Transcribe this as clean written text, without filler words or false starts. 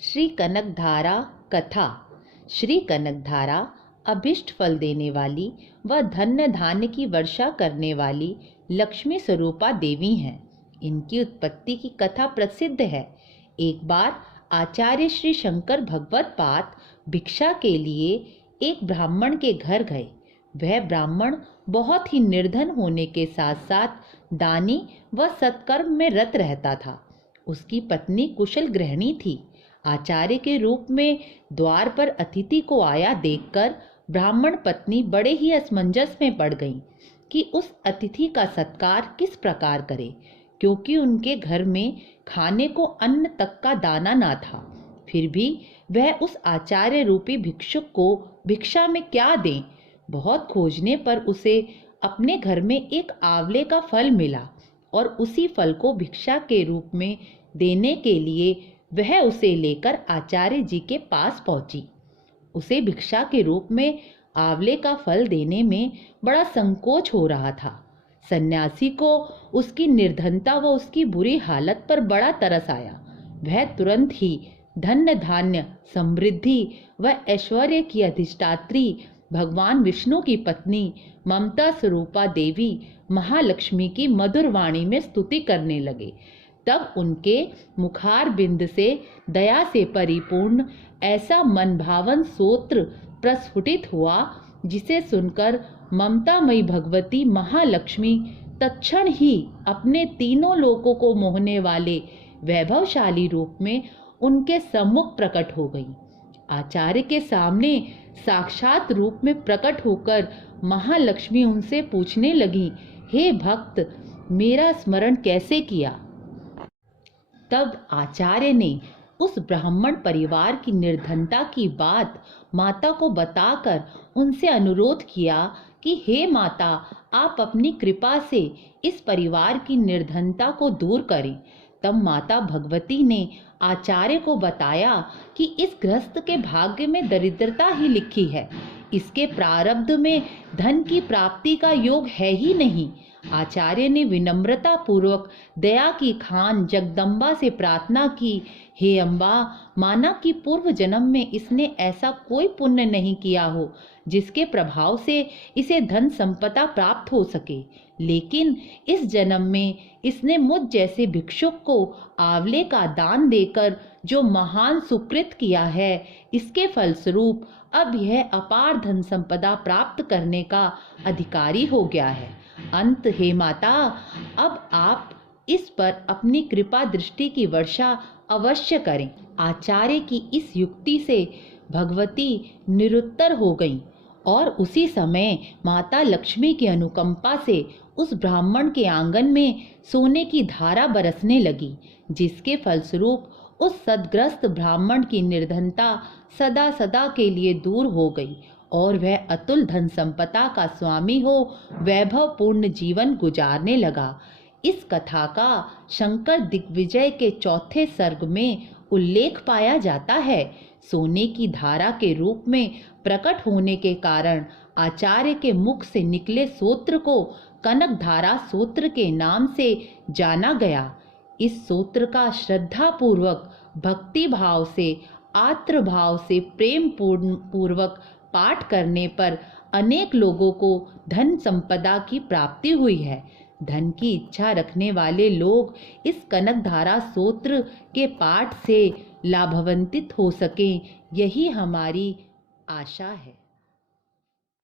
श्री कनकधारा कथा। श्री कनकधारा अभिष्ट फल देने वाली व धन्य धान्य की वर्षा करने वाली लक्ष्मी स्वरूपा देवी हैं। इनकी उत्पत्ति की कथा प्रसिद्ध है। एक बार आचार्य श्री शंकर भगवत पाद भिक्षा के लिए एक ब्राह्मण के घर गए। वह ब्राह्मण बहुत ही निर्धन होने के साथ साथ दानी व सत्कर्म में रत रहता था। उसकी पत्नी कुशल गृहिणी थी। आचार्य के रूप में द्वार पर अतिथि को आया देखकर ब्राह्मण पत्नी बड़े ही असमंजस में पड़ गई कि उस अतिथि का सत्कार किस प्रकार करे, क्योंकि उनके घर में खाने को अन्न तक का दाना ना था। फिर भी वह उस आचार्य रूपी भिक्षुक को भिक्षा में क्या दें। बहुत खोजने पर उसे अपने घर में एक आंवले का फल मिला और उसी फल को भिक्षा के रूप में देने के लिए वह उसे लेकर आचार्य जी के पास पहुंची। उसे भिक्षा के रूप में आंवले का फल देने में बड़ा संकोच हो रहा था। सन्यासी को उसकी निर्धनता व उसकी बुरी हालत पर बड़ा तरस आया। वह तुरंत ही धन्य धान्य, समृद्धि व ऐश्वर्य की अधिष्ठात्री भगवान विष्णु की पत्नी ममता स्वरूपा देवी महालक्ष्मी की मधुर वाणी में स्तुति करने लगे। तब उनके मुखार बिंद से दया से परिपूर्ण ऐसा मनभावन स्तोत्र प्रस्फुटित हुआ, जिसे सुनकर ममतामयी भगवती महालक्ष्मी तत्क्षण ही अपने तीनों लोकों को मोहने वाले वैभवशाली रूप में उनके सम्मुख प्रकट हो गई। आचार्य के सामने साक्षात रूप में प्रकट होकर महालक्ष्मी उनसे पूछने लगी, हे भक्त, मेरा स्मरण कैसे किया? तब आचार्य ने उस ब्राह्मण परिवार की निर्धनता की बात माता को बताकर उनसे अनुरोध किया कि हे माता, आप अपनी कृपा से इस परिवार की निर्धनता को दूर करें। तब माता भगवती ने आचार्य को बताया कि इस गृहस्थ के भाग्य में दरिद्रता ही लिखी है। इसके प्रारब्ध में धन की प्राप्ति का योग है ही नहीं। आचार्य ने विनम्रता पूर्वक दया की खान जगदम्बा से प्रार्थना की, हे अम्बा, माना कि पूर्व जन्म में इसने ऐसा कोई पुण्य नहीं किया हो जिसके प्रभाव से इसे धन संपदा प्राप्त हो सके, लेकिन इस जन्म में इसने मुझ जैसे भिक्षुक को आंवले का दान देकर जो महान सुकृत किया है, इसके फलस्वरूप अब यह अपार धन संपदा प्राप्त करने का अधिकारी हो गया है। अंत हे माता, अब आप इस पर अपनी कृपा दृष्टि की वर्षा अवश्य करें। आचार्य की इस युक्ति से भगवती निरुत्तर हो गईं और उसी समय माता लक्ष्मी की अनुकंपा से उस ब्राह्मण के आंगन में सोने की धारा बरसने लगी, जिसके फलस्वरूप उस सद्ग्रस्त ब्राह्मण की निर्धनता सदा सदा के लिए दूर हो गई और वह अतुल धन संपदा का स्वामी हो वैभवपूर्ण जीवन गुजारने लगा। इस कथा का शंकर दिग्विजय के चौथे सर्ग में उल्लेख पाया जाता है। सोने की धारा के रूप में प्रकट होने के कारण आचार्य के मुख से निकले सूत्र को कनकधारा सूत्र के नाम से जाना गया। इस सूत्र का श्रद्धा पूर्वक, भक्ति भाव से, आत्र भाव से प्रेम पूर्वक पाठ करने पर अनेक लोगों को धन संपदा की प्राप्ति हुई है। धन की इच्छा रखने वाले लोग इस कनकधारा स्तोत्र के पाठ से लाभान्वित हो सकें, यही हमारी आशा है।